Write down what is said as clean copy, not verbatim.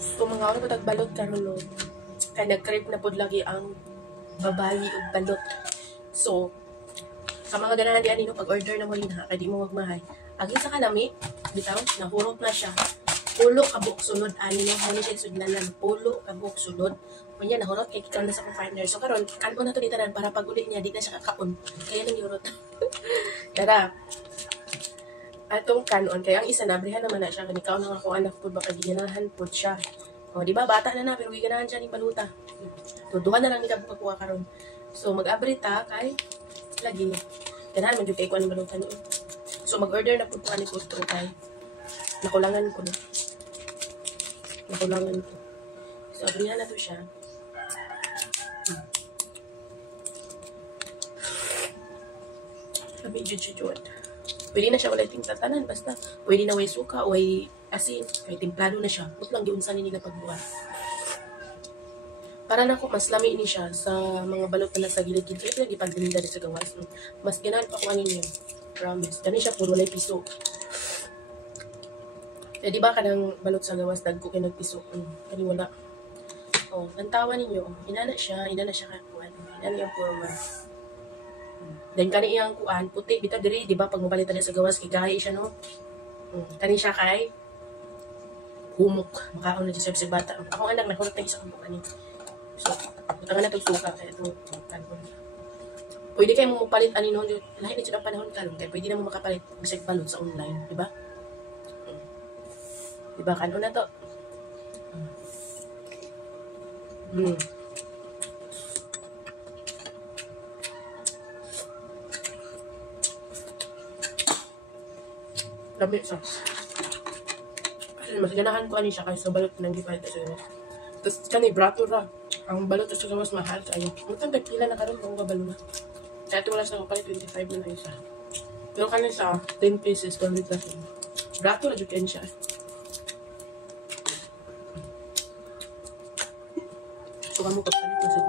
So mga ano pa tagbalot karon no. Kay nag-crave na pud lagi ang babayi og balot. So sa mga ganahan di ani no pag-order na mo rin ha kay di mo magmahay. Agi sa kanami bitaw nahurot na siya. Pulo kabuk sulod ani no hani siya sudlanan pulo kabuk sulod. Unya nahurot kay kikaw na sa akong partner. So karon kanon na to ditanan para pag uli niya di na siya kakaon. Kaya nang yurot. Tara. Atong kanon kay ang isa nabrihan naman na siya kanikaw nang ako anak pud baka giganahan pud siya. O di ba bata na pero giganahan siya ni baluta. Tuduhan na lang ni kabuk kuha karon. So mag-abri ta kay lagi. Ganahan man jud kay kuan baluta ni. So mag-order na pud ko ani gusto kay nakulangan ko na. Nakulangan ko. So abrihan na to siya. Sabi jud. Pwede na siya walay tingtatanan basta pwede na way suka o way asin kay templado na siya. But lang giunsa ni nila pagbuhat. Para na ko mas lami ni siya sa mga balot na nasa gilid-gilid. Kaya lang ipagdinda sa gawas. Mas ganahan pa ko anin yun. Promise. Gani siya puro walay piso. Kaya di ba kanang balot sa gawas dagko kay nagpiso. Kani wala. Oh, nantawa ninyo. Inana siya kakuan. Inana yung forma. Then kani iyang kuan puti bitaw diri di ba pag mobalitan niya sa gawas kay gahi siya no. Kani siya kay humok makaon na siya sa bata. Ako anak nahurot na isa kampo ani. So butangan na pagsuka kay ito kanon. Pwede kay mo palit ani no lahi ni jud ang panahon karon kay pwede na mo makapalit bisag balot sa online, di ba? Di ba kanon na to? Lami siya. Kasi mas ganahan ko ani siya kaysa balot ng gipalit sa gawas. Tapos kani brato ra. Ang balot sa gawas mahal kayo. Mutang pila na karon kung kabalo na. Kaya ito wala sa kapalit 25 na isa. Pero kani sa 10 pieces 100 lang. Brato na jud siya. So kamo kapalit na sa